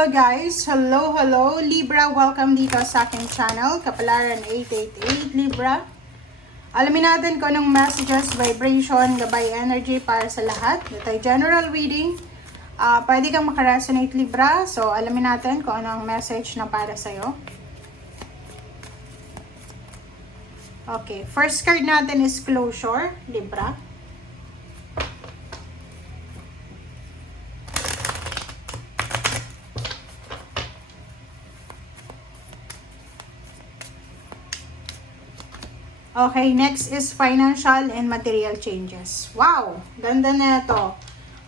Hello guys! Hello! Libra, welcome dito sa aking channel, Kapalaran 888 Libra. Alamin natin kung anong messages, vibration, gabay energy para sa lahat. Ito ay general reading. Pwede kang makaresonate Libra. So, alamin natin kung anong message na para sa'yo. Okay, first card natin is closure, Libra. Okay, next is financial and material changes. Wow! Ganda na ito.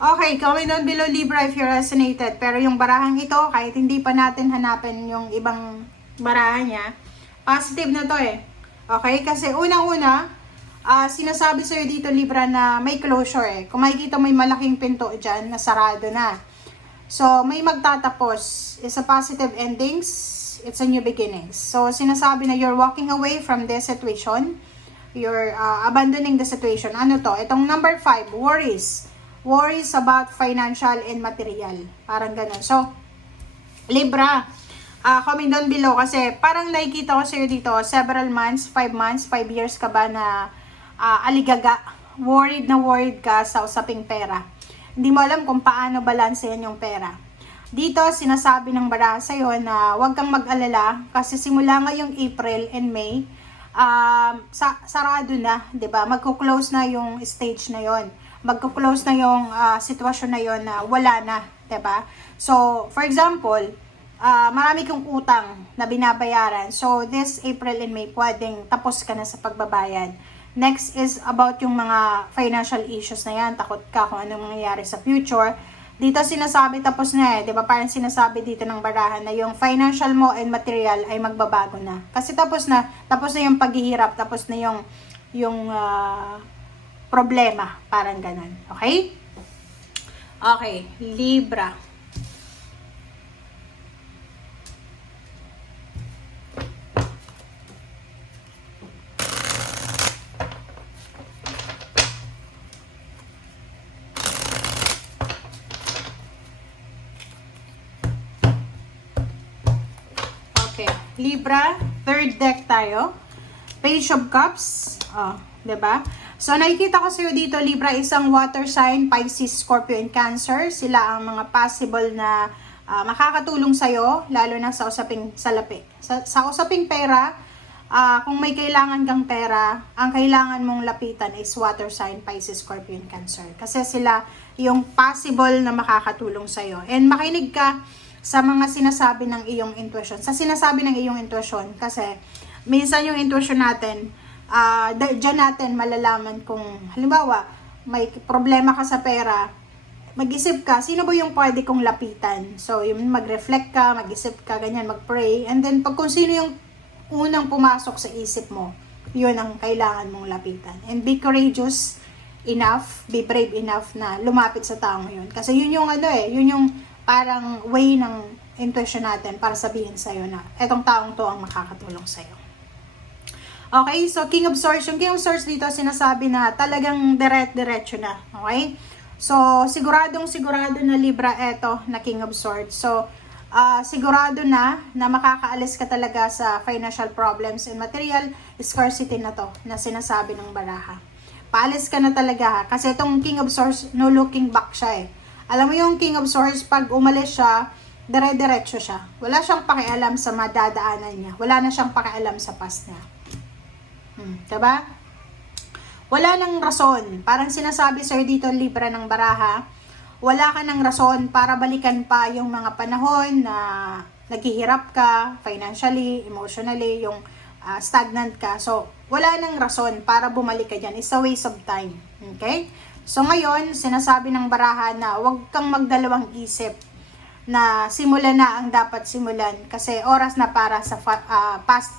Okay, comment down below Libra if you resonated. Pero yung barahang ito, kahit hindi pa natin hanapin yung ibang barahan niya, positive na to eh. Okay, kasi unang-una, sinasabi sa'yo dito Libra na may closure eh. Kung makikita mo may malaking pinto dyan na sarado na. So, may magtatapos. It's a positive endings. It's a new beginnings. So, sinasabi na you're walking away from this situation. You're abandoning the situation. Ano to? Itong number 5, worries. Worries about financial and material. Parang ganun. So, Libra, comment down below kasi parang nakikita ko sa'yo dito, several months, 5 years ka ba na aligaga. Worried ka sa usaping pera. Hindi mo alam kung paano balansehin yung pera. Dito, sinasabi ng baraha sa'yo na huwag kang mag-alala kasi simula ngayong April and May, sarado na, 'di ba? Magko-close na yung stage na 'yon. Magko-close na yung sitwasyon na 'yon na wala na, 'di ba? So, for example, marami kang utang na binabayaran. So, this April and May, pwedeng tapos ka na sa pagbabayad. Next is about yung mga financial issues na yan. Takot ka kung anong mangyayari sa future. Dito sinasabi tapos na eh, 'di ba? Parang sinasabi dito ng barahan na yung financial mo and material ay magbabago na. Kasi tapos na yung paghihirap, tapos na yung problema, parang ganun. Okay? Okay, Libra. Libra, third deck tayo. Page of Cups. 'Di ba? So, nakikita ko sa'yo dito, Libra, isang water sign, Pisces, Scorpio, and Cancer. Sila ang mga possible na makakatulong sa'yo, lalo na sa usaping salapi. Sa usaping pera, kung may kailangan kang pera, ang kailangan mong lapitan is water sign, Pisces, Scorpio, and Cancer. Kasi sila yung possible na makakatulong sa'yo. And makinig ka sa mga sinasabi ng iyong intuition. Sa sinasabi ng iyong intuition, kasi minsan yung intuition natin, dyan natin malalaman kung, halimbawa, may problema ka sa pera, mag-isip ka, sino ba yung pwede kong lapitan? So, yung mag-reflect ka, mag-isip ka, ganyan, mag-pray, and then pag kung sino yung unang pumasok sa isip mo, yun ang kailangan mong lapitan. And be courageous enough, be brave enough na lumapit sa taong yun. Kasi yun yung yun yung parang way ng intuition natin para sabihin sa'yo na etong taong to ang makakatulong sa'yo. Okay, so King of Swords. Yung King of Swords dito sinasabi na talagang diretso na. Okay? So, sigurado na Libra eto na King of Swords. So, sigurado na makakaalis ka talaga sa financial problems and material scarcity na to na sinasabi ng baraha. Paalis ka na talaga kasi itong King of Swords, no looking back siya eh. Alam mo yung King of Swords, pag umalis siya, dire-diretso siya. Wala siyang pakialam sa madadaanan niya. Wala na siyang pakialam sa past niya. Diba? Wala nang rason. Parang sinasabi sa'yo dito, Libra ng baraha, wala ka ng rason para balikan pa yung mga panahon na naghihirap ka, financially, emotionally, yung stagnant ka. So, wala nang rason para bumalik ka dyan. It's a waste of time. Okay? So ngayon, sinasabi ng baraha na huwag kang magdalawang isip na simulan na ang dapat simulan kasi oras na para sa fast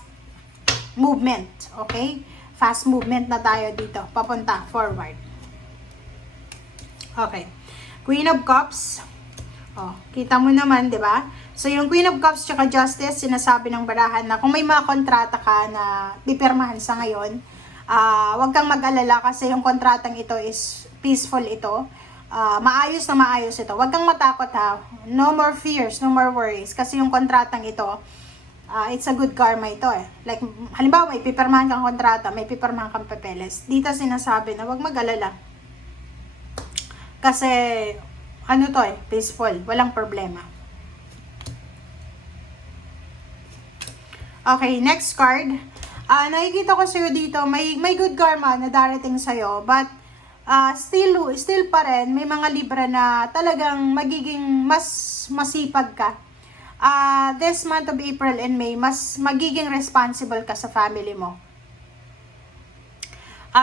movement, okay? Fast movement na tayo dito, papunta, forward. Okay. Queen of Cups. Kita mo naman, di ba? So yung Queen of Cups tsaka Justice, sinasabi ng baraha na kung may mga kontrata ka na pipirmahan sa ngayon, huwag kang mag-alala kasi yung kontratang ito is peaceful ito. maayos na maayos ito. Huwag kang matakot ha. No more fears, no more worries. Kasi yung kontratang ito, it's a good karma ito eh. Like, halimbawa, may pipirmahan kang kontrata, may pipirmahan kang papeles. Dito sinasabi na huwag mag-alala. Kasi, ano to eh, peaceful. Walang problema. Okay, next card. Nakikita ko sa'yo dito, may good karma na darating sa'yo, but still pa rin, may mga Libra na talagang magiging mas masipag ka. This month of April and May, mas magiging responsible ka sa family mo.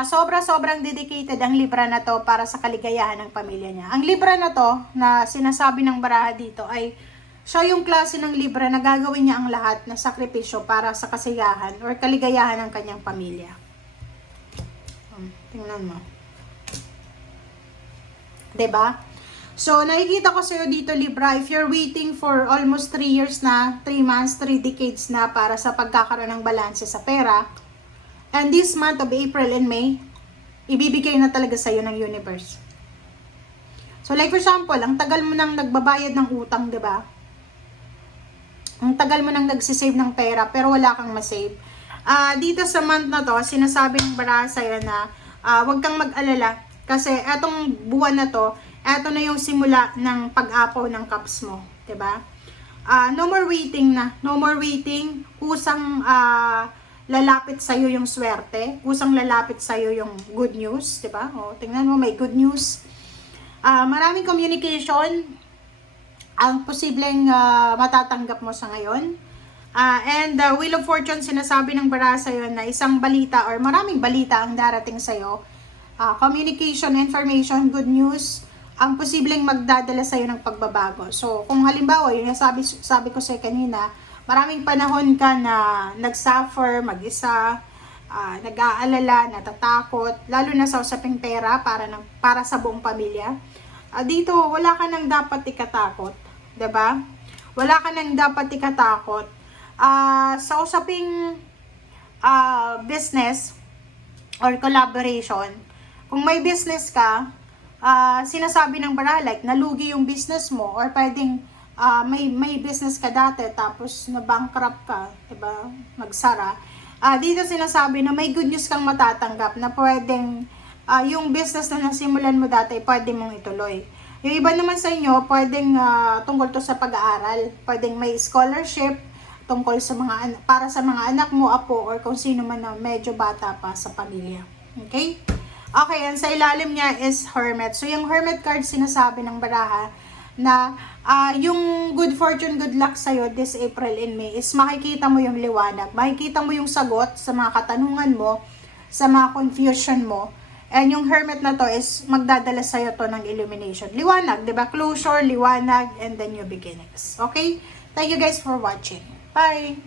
Sobrang dedicated ang Libra na to para sa kaligayahan ng pamilya niya. Ang Libra na to, na sinasabi ng baraha dito, ay siya yung klase ng Libra na gagawin niya ang lahat na sakripisyo para sa kasiyahan or kaligayahan ng kanyang pamilya. Tingnan mo. 'Di ba? So, nakikita ko sa'yo dito, Libra, if you're waiting for almost 3 years na, 3 months, 3 decades na para sa pagkakaroon ng balanse sa pera, and this month of April and May, ibibigay na talaga sa'yo ng universe. So, like for example, ang tagal mo nang nagbabayad ng utang, 'di ba? Ang tagal mo nang nagsisave ng pera, pero wala kang masave. Dito sa month na to, sinasabi ng baraha sa'yo na, huwag kang mag-alala, kasi etong buwan na to, eto na yung simula ng pag-apaw ng cups mo, 'di ba? No more waiting na. No more waiting. Kusang lalapit sa iyo yung swerte, kusang lalapit sa iyo yung good news, 'di ba? Oh, tingnan mo, may good news. Maraming communication ang posibleng matatanggap mo sa ngayon. And the Wheel of Fortune, sinasabi ng baraha sa iyo na isang balita or maraming balita ang darating sa iyo. Communication, information, good news, ang posibleng magdadala sa'yo ng pagbabago. So, kung halimbawa, yung sabi ko sa'yo kanina, maraming panahon ka na nagsuffer, mag-isa, nag-aalala, natatakot, lalo na sa usaping pera para sa buong pamilya. Dito, wala ka nang dapat ikatakot, 'di ba? Wala ka nang dapat ikatakot. Sa usaping business or collaboration, kung may business ka, sinasabi ng baraha, like nalugi yung business mo, or pwedeng may business ka dati tapos na-bankrupt ka, diba? Magsara. Dito sinasabi na may good news kang matatanggap na pwedeng yung business na nasimulan mo dati, pwede mong ituloy. Yung iba naman sa inyo, pwedeng tungkol to sa pag-aaral, pwedeng may scholarship tungkol sa para sa mga anak mo, apo, or kung sino man na medyo bata pa sa pamilya. Okay? Okay, and sa ilalim niya is Hermit. So, yung Hermit card, sinasabi ng baraha na yung good fortune, good luck sa'yo this April and May is makikita mo yung liwanag. Makikita mo yung sagot sa mga katanungan mo, sa mga confusion mo. And yung Hermit na to is magdadala sa'yo to ng illumination. Liwanag, di ba? Closure, liwanag, and then new beginnings. Okay? Thank you guys for watching. Bye!